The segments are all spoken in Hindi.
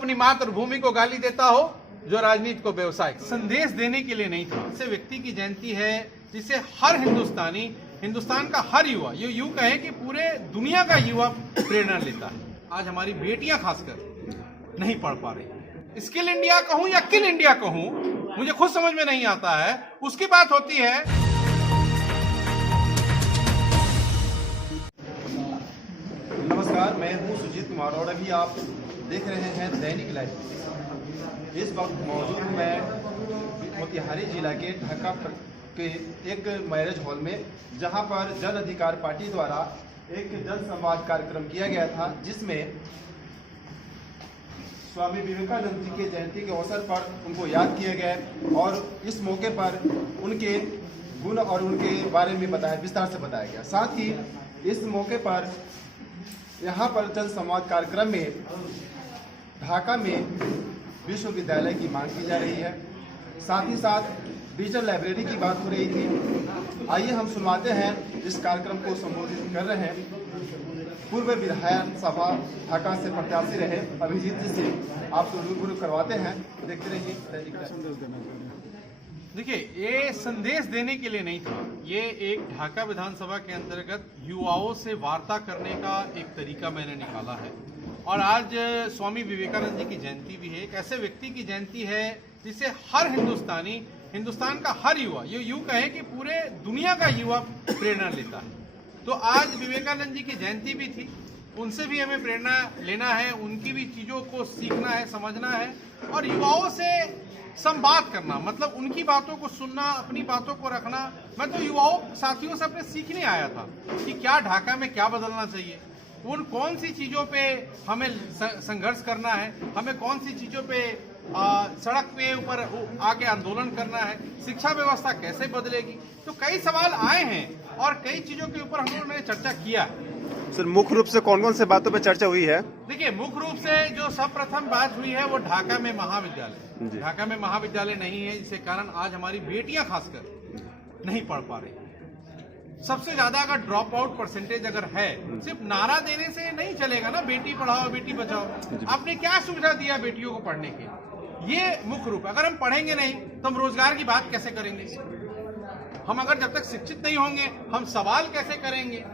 अपनी मातृभूमि को गाली देता हो, जो राजनीति को व्यवसाय संदेश देने के लिए नहीं था। ऐसे व्यक्ति की जयंती है जिसे हर हिंदुस्तानी, हिंदुस्तान का हर युवा, ये यूं कहे कि पूरे दुनिया का युवा प्रेरणा लेता है। आज हमारी बेटियां खासकर नहीं पढ़ पा रही। स्किल इंडिया कहूं या किल इंडिया कहूं, मुझे खुद समझ में नहीं आता है। उसकी बात होती है। नमस्कार, मैं हूं सुजीत कुमार और अभी आप देख रहे हैं दैनिक लाइव। इस वक्त मौजूद हूं मैं मोतिहारी जिला के ढाका के एक मैरिज हॉल में, जहां पर जन अधिकार पार्टी द्वारा एक जन संवाद कार्यक्रम किया गया था, जिसमें स्वामी विवेकानंद जी के जयंती के अवसर पर उनको याद किया गया और इस मौके पर उनके गुण और उनके बारे में विस्तार से बताया गया। साथ ही इस मौके पर यहाँ पर जन संवाद कार्यक्रम में ढाका में विश्वविद्यालय की मांग की जा रही है, साथ ही साथ डिजिटल लाइब्रेरी की बात हो रही थी। आइए हम सुनवाते हैं, इस कार्यक्रम को संबोधित कर रहे हैं पूर्व विधायक सभा ढाका से प्रत्याशी रहे अभिजीत जी से। आप तो रूबरू करवाते हैं, देखते रहिए। देखिए, ये संदेश देने के लिए नहीं था, ये एक ढाका विधानसभा के अंतर्गत युवाओं से वार्ता करने का एक तरीका मैंने निकाला है। और आज स्वामी विवेकानंद जी की जयंती भी है। एक ऐसे व्यक्ति की जयंती है जिसे हर हिंदुस्तानी, हिंदुस्तान का हर युवा, ये यूं कहे कि पूरे दुनिया का युवा प्रेरणा लेता है। तो आज विवेकानंद जी की जयंती भी थी, उनसे भी हमें प्रेरणा लेना है, उनकी भी चीजों को सीखना है, समझना है और युवाओं से संवाद करना, मतलब उनकी बातों को सुनना, अपनी बातों को रखना। मैं तो युवाओं साथियों से अपने सीखने आया था कि क्या ढाका में क्या बदलना चाहिए, उन कौन सी चीजों पे हमें संघर्ष करना है, हमें कौन सी चीजों पे सड़क पे ऊपर आके आंदोलन करना है, शिक्षा व्यवस्था कैसे बदलेगी। तो कई सवाल आए हैं और कई चीजों के ऊपर हम लोगों ने चर्चा किया। सर, मुख्य रूप से कौन कौन से बातों पे चर्चा हुई है? देखिए, मुख्य रूप से जो सर्वप्रथम बात हुई है वो ढाका में महाविद्यालय, ढाका में महाविद्यालय नहीं है, जिसके कारण आज हमारी बेटियां खासकर नहीं पढ़ पा रही। सबसे ज्यादा अगर ड्रॉप आउट परसेंटेज अगर है, सिर्फ नारा देने से नहीं चलेगा ना, बेटी पढ़ाओ बेटी बचाओ। आपने क्या सुविधा दिया बेटियों को पढ़ने के, ये मुख्य रूप। अगर हम पढ़ेंगे नहीं तो हम रोजगार की बात कैसे करेंगे? हम अगर जब तक शिक्षित नहीं होंगे हम सवाल कैसे करेंगे?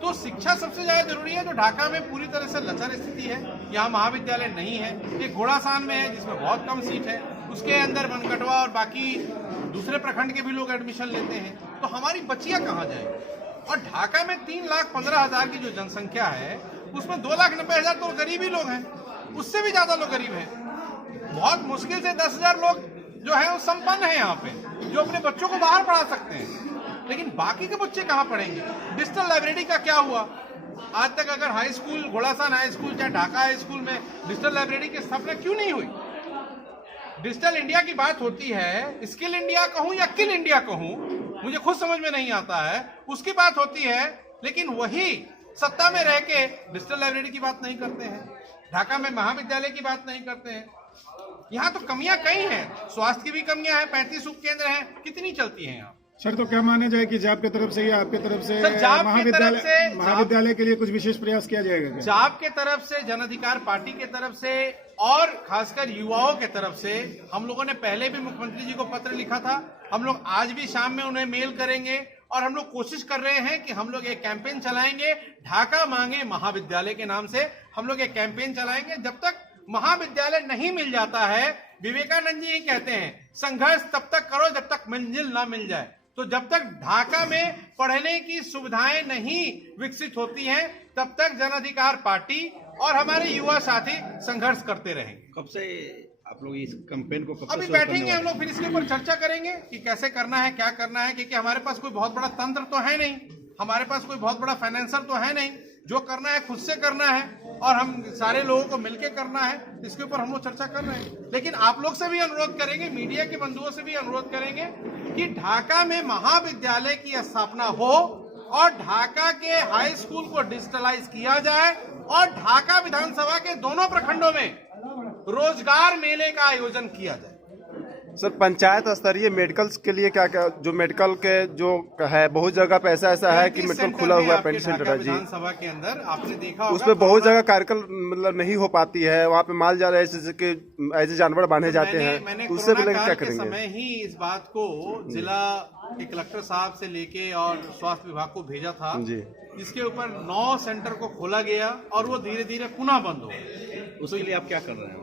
तो शिक्षा सबसे ज्यादा जरूरी है, जो ढाका में पूरी तरह से लचर स्थिति है। यहाँ महाविद्यालय नहीं है, एक घोड़ासान में है जिसमें बहुत कम सीट है, उसके अंदर बनकटवा और बाकी दूसरे प्रखंड के भी लोग एडमिशन लेते हैं। तो हमारी बच्चियां कहाँ जाएंगी? और ढाका में 3,15,000 की जो जनसंख्या है, उसमें 2,90,000 तो गरीब ही लोग हैं, उससे भी ज्यादा लोग गरीब हैं। बहुत मुश्किल से 10,000 लोग जो है वो संपन्न है यहाँ पे, जो अपने बच्चों को बाहर पढ़ा सकते हैं। लेकिन बाकी के बच्चे कहाँ पढ़ेंगे? डिजिटल लाइब्रेरी का क्या हुआ? आज तक अगर high school, Ghorasahan high school, चाहे ढाका हाई स्कूल में डिजिटल लाइब्रेरी की स्थापना क्यों नहीं हुई? डिजिटल इंडिया की बात होती है, स्किल इंडिया कहूं या किल इंडिया कहूं, मुझे खुद समझ में नहीं आता है। उसकी बात होती है, लेकिन वही सत्ता में रह के डिजिटल लाइब्रेरी की बात नहीं करते हैं, ढाका में महाविद्यालय की बात नहीं करते हैं। यहाँ तो कमियां कई हैं, स्वास्थ्य की भी कमियां हैं, 35 उपकेंद्र हैं, कितनी चलती हैं यहाँ? सर, तो क्या माना जाए कि जाप की तरफ से या आपकी तरफ से महाविद्यालय के लिए कुछ विशेष प्रयास किया जाएगा? जाप के तरफ से, जन अधिकार पार्टी के तरफ से और खासकर युवाओं के तरफ से हम लोगों ने पहले भी मुख्यमंत्री जी को पत्र लिखा था। हम लोग आज भी शाम में उन्हें मेल करेंगे और हम लोग कोशिश कर रहे हैं कि हम लोग एक कैंपेन चलाएंगे, ढाका मांगे महाविद्यालय के नाम से। हम लोग एक कैंपेन चलाएंगे। जब तक महाविद्यालय नहीं मिल जाता है, विवेकानंद जी कहते हैं, संघर्ष तब तक करो जब तक मंजिल ना मिल जाए। तो जब तक ढाका में पढ़ने की सुविधाएं नहीं विकसित होती हैं, तब तक जन अधिकार पार्टी और हमारे युवा साथी संघर्ष करते रहेंगे। कब से आप लोग इस कैंपेन को अभी बैठेंगे हम लोग, फिर इसके ऊपर चर्चा करेंगे कि कैसे करना है, क्या करना है। क्योंकि हमारे पास कोई बहुत बड़ा तंत्र तो है नहीं, हमारे पास कोई बहुत बड़ा फाइनेंसर तो है नहीं। जो करना है खुद से करना है और हम सारे लोगों को मिलकर करना है। इसके ऊपर हम लोग चर्चा कर रहे हैं। लेकिन आप लोग से भी अनुरोध करेंगे, मीडिया के बंधुओं से भी अनुरोध करेंगे कि ढाका में महाविद्यालय की स्थापना हो और ढाका के हाई स्कूल को डिजिटलाइज किया जाए और ढाका विधानसभा के दोनों प्रखंडों में रोजगार मेले का आयोजन किया जाए। सर पंचायत स्तरीय मेडिकल्स के लिए क्या क्या जो मेडिकल के जो है बहुत जगह पे ऐसा है कि मेडिकल खुला हुआ है, पेंट सेंटर है जी, विधानसभा के अंदर आपने देखा होगा उसमें बहुत जगह कार्यक्रम मतलब नहीं हो पाती है, वहाँ पे माल जा रहे हैं ऐसे जानवर बांधे जाते हैं, तो उससे भी लेकर क्या करेंगे? समय ही इस बात को जिला के कलेक्टर साहब से लेके और स्वास्थ्य विभाग को भेजा था जी, जिसके ऊपर 9 सेंटर को खोला गया और वो धीरे धीरे पुनः बंद हो गए। उसके लिए आप क्या कर रहे हैं?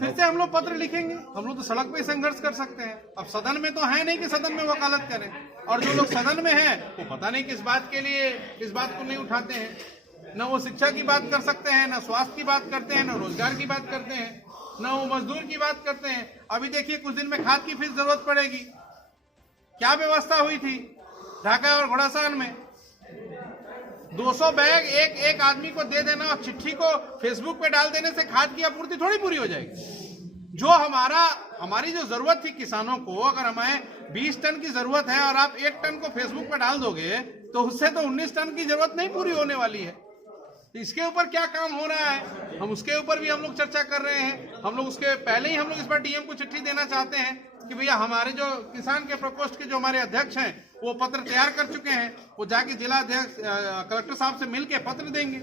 फिर से हम लोग पत्र लिखेंगे, हम लोग तो सड़क पे संघर्ष कर सकते हैं। अब सदन में तो है नहीं कि सदन में वकालत करें, और जो लोग सदन में हैं वो पता नहीं किस बात के लिए इस बात को नहीं उठाते हैं। न वो शिक्षा की बात कर सकते हैं, न स्वास्थ्य की बात करते हैं, न रोजगार की बात करते हैं, न वो मजदूर की बात करते हैं। अभी देखिए कुछ दिन में खाद की फिर जरूरत पड़ेगी, क्या व्यवस्था हुई थी ढाका और घोड़ासान में? 200 बैग एक आदमी को दे देना और चिट्ठी को फेसबुक पे डाल देने से खाद की आपूर्ति थोड़ी पूरी हो जाएगी। जो हमारी जो जरूरत थी किसानों को, अगर हमें 20 टन की जरूरत है और आप 1 टन को फेसबुक पे डाल दोगे तो उससे तो 19 टन की जरूरत नहीं पूरी होने वाली है। तो इसके ऊपर क्या काम हो रहा है, हम उसके ऊपर भी हम लोग चर्चा कर रहे हैं। हम लोग उसके पहले ही हम लोग इस बार डीएम को चिट्ठी देना चाहते हैं कि भैया हमारे जो किसान के प्रकोष्ठ के जो हमारे अध्यक्ष हैं वो पत्र तैयार कर चुके हैं, वो जाके जिला अध्यक्ष कलेक्टर साहब से मिलके पत्र देंगे।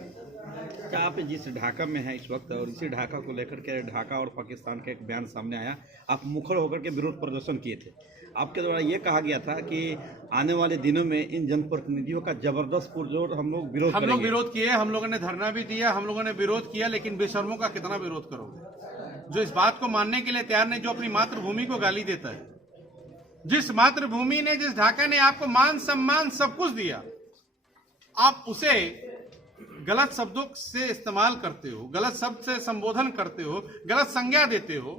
क्या आप जिस ढाका में हैं इस वक्त और इसी ढाका को लेकर के ढाका और पाकिस्तान का एक बयान सामने आया, आप मुखर होकर के विरोध प्रदर्शन किए थे, आपके द्वारा ये कहा गया था कि आने वाले दिनों में इन जनप्रतिनिधियों का जबरदस्त पुरजोर हम लोग विरोध किए, हम लोगों ने धरना भी दिया, हम लोगों ने विरोध किया, लेकिन बेशर्मों का कितना विरोध करोगे जो इस बात को मानने के लिए तैयार नहीं, जो अपनी मातृभूमि को गाली देता है। जिस मातृभूमि ने, जिस ढाका ने आपको मान सम्मान सब कुछ दिया, आप उसे गलत शब्दों से इस्तेमाल करते हो, गलत शब्द से संबोधन करते हो, गलत संज्ञा देते हो,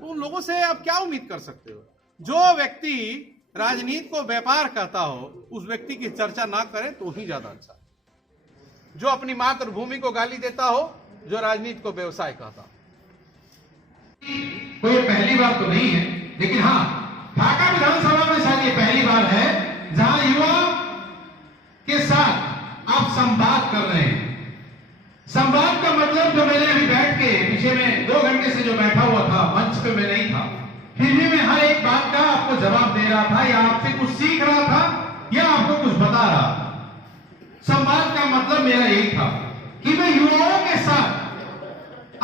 तो उन लोगों से आप क्या उम्मीद कर सकते हो? जो व्यक्ति राजनीति को व्यापार कहता हो उस व्यक्ति की चर्चा ना करे तो ही ज्यादा अच्छा। जो अपनी मातृभूमि को गाली देता हो, जो राजनीति को व्यवसाय कहता हो। कोई पहली बार तो नहीं है, लेकिन हाँ ढाका विधानसभा में शायद ये पहली बार है जहां युवा के साथ आप संवाद कर रहे हैं। संवाद का मतलब जो मैंने अभी बैठ के पीछे में 2 घंटे से जो बैठा हुआ था, मंच पे मैं नहीं था, फिर भी मैं हर एक बात का आपको जवाब दे रहा था या आपसे कुछ सीख रहा था या आपको कुछ बता रहा था। संवाद का मतलब मेरा यही था कि मैं युवाओं के साथ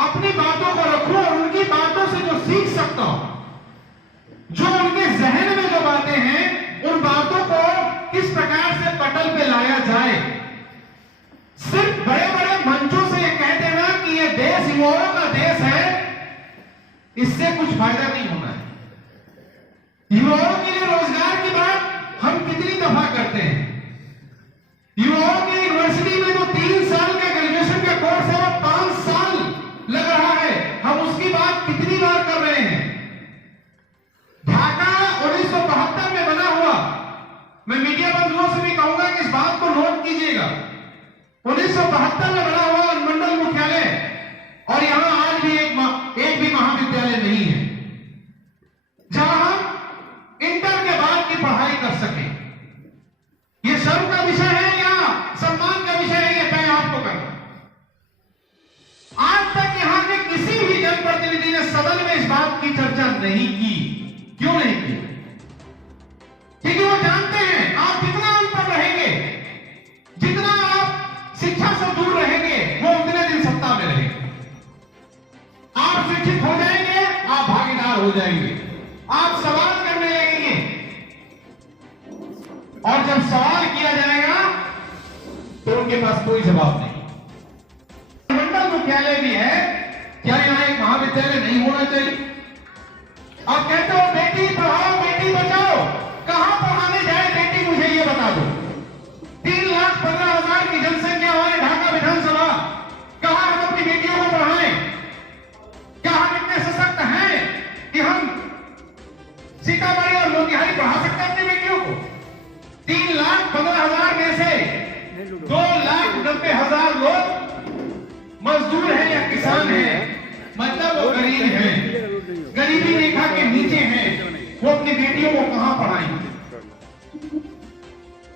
अपनी बातों को रखूं और उनकी बातों से जो सीख सकता हूं, जो उनके जहन में जो बातें हैं, उन बातों को किस प्रकार से पटल पे लाया जाए। सिर्फ बड़े बड़े मंचों से कह देना कि ये देश युवाओं का देश है, इससे कुछ फायदा नहीं होना है। युवाओं के लिए रोजगार की बात हम कितनी दफा करते हैं। युवाओं की यूनिवर्सिटी में जो 3 साल का ग्रेजुएशन का कोर्स है वो 5 साल लग रहा है, हम उसकी बात कितनी बार कर रहे हैं। ढाका 1972 में बना हुआ, मैं मीडिया बंधुओं से भी कहूंगा कि इस बात को नोट कीजिएगा। 1972 में बना हुआ मंडल मुख्यालय, और यहां आज भी एक भी महाविद्यालय नहीं है जहां हम इंटर के बाद की पढ़ाई कर सकें। यह शर्म का विषय है या सम्मान का विषय है, यह तय आपको करना। आज तक यहां के किसी भी जनप्रतिनिधि ने सदन में इस बात की चर्चा नहीं की। क्यों नहीं की? क्योंकि वो जानते हैं आप जितना अनपढ़ रहेंगे, जितना आप शिक्षा से दूर रहेंगे, वो उतने दिन सत्ता में रहेंगे। आप शिक्षित हो जाएंगे, आप भागीदार हो जाएंगे, आप सवाल करने लगेंगे, और जब सवाल किया जाएगा तो उनके पास कोई जवाब नहीं। मंडल मुख्यालय भी है, क्या यहां एक महाविद्यालय नहीं होना चाहिए? आप कहते हो बेटी पढ़ाओ बेटी बचाओ, कहां पढ़ाने जाए बेटी, मुझे ये बता दो। 3,15,000 की जनसंख्या हमारे ढाका विधानसभा, कहां हम अपनी बेटियों को पढ़ाएं? क्या हम इतने सशक्त हैं कि हम सीतामढ़ी और मोतिहारी पढ़ा सकते हैं अपनी बेटियों को? 3,15,000 में से 2,90,000 लोग मजदूर हैं या किसान हैं, मतलब वो गरीब हैं, गरीबी रेखा के नीचे हैं, वो अपनी बेटियों को कहां पढ़ाएंगे?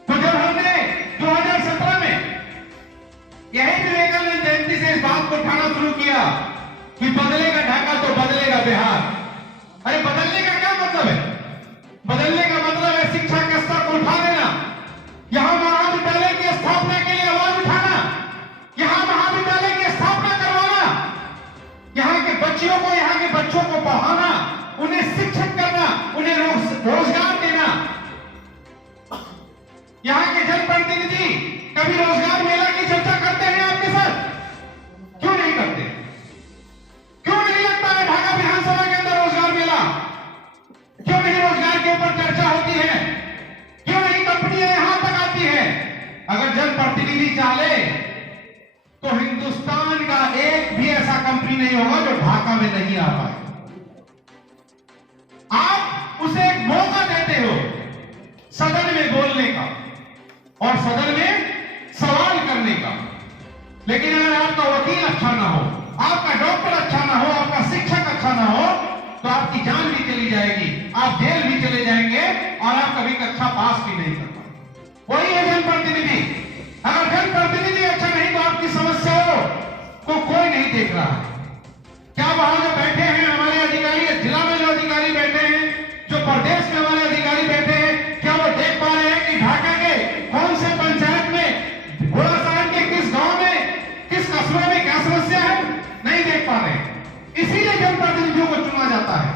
तो जब हमने 2017 में यही विवेकानंद जयंती से इस बात को उठाना शुरू किया कि बदलेगा ढाका तो बदलेगा बिहार, अरे बदलने का बच्चियों को, यहाँ के बच्चों को पढ़ाना, उन्हें शिक्षित करना, उन्हें रोजगार देना। यहाँ के जनप्रतिनिधि कभी रोजगार मेला की चर्चा करते हैं आपके साथ? क्यों नहीं करते? क्यों नहीं लगता है ढाका विधानसभा के अंदर रोजगार मेला? क्यों नहीं रोजगार के ऊपर चर्चा होती है? क्यों नहीं कंपनियां यहां तक आती है? अगर जनप्रतिनिधि चाहे तो हिंदुस्तान का एक भी ऐसा कंपनी नहीं होगा जो ढाका में नहीं आ पाए। आप उसे एक मौका देते हो सदन में बोलने का और सदन में सवाल करने का, लेकिन अगर आपका वकील अच्छा ना हो, आपका डॉक्टर अच्छा ना हो, आपका शिक्षक अच्छा ना हो, तो आपकी जान भी चली जाएगी, आप जेल भी चले जाएंगे और आप कभी कक्षा पास भी नहीं कर पाएंगे। वही है जनप्रतिनिधि। अगर जनप्रतिनिधि अच्छा नहीं तो आपकी समस्याओं को कोई नहीं देख रहा है। क्या वहां जो बैठे हैं हमारे अधिकारी, जिला में जो अधिकारी बैठे हैं, जो प्रदेश में हमारे अधिकारी बैठे हैं, क्या वो देख पा रहे हैं कि ढाका के कौन से पंचायत में, घोड़ासहन के किस गांव में, किस कस्बे में क्या समस्या है? नहीं देख पा रहे हैं। इसीलिए जनप्रतिनिधियों को चुना जाता है।